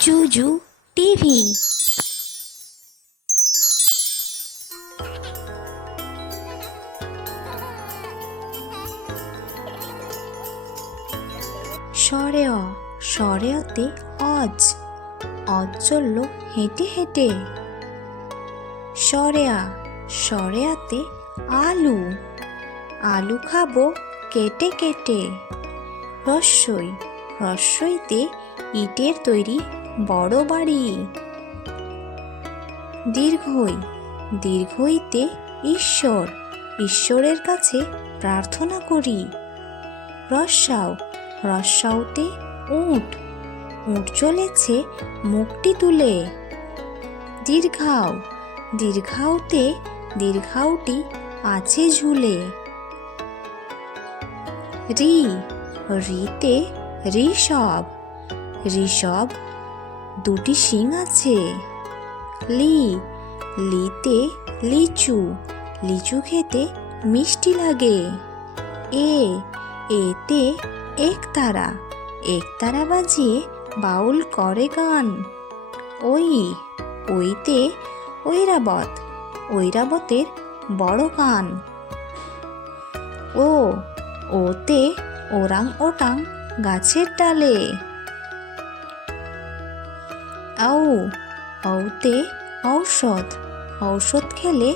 জুজু TV. সরেয় সরেয়তে অজ অজ চলল হেঁটে হেঁটে। সরেয়া সরেয়াতে আলু আলু খাবো কেটে কেটে। রস্যই রস্যইতে ইটের তৈরি বড় বাড়ি। দীর্ঘই দীর্ঘইতে ঈশ্বর ঈশ্বরের কাছে প্রার্থনা করি। রস্যাও রস্যাওতে উট উট চলেছে মুখটি তুলে। দীর্ঘাও দীর্ঘাওতে দীর্ঘাওটি আছে ঝুলে। রি রিতে ঋষভ ঋষভ দুটি শিং আছে। লি লিতে লিচু লিচু খেতে মিষ্টি লাগে। এ এতে একতারা বাজিয়ে বাউল করে গান। ওই ওইতে ঐরাবত ঐরাবতের বড় কান। ও ওতে ওরাং ওটাং গাছের ডালে। আউ ঔতে ঔষধ ঔষধ খেলে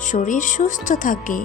শরীর সুস্থ থাকে।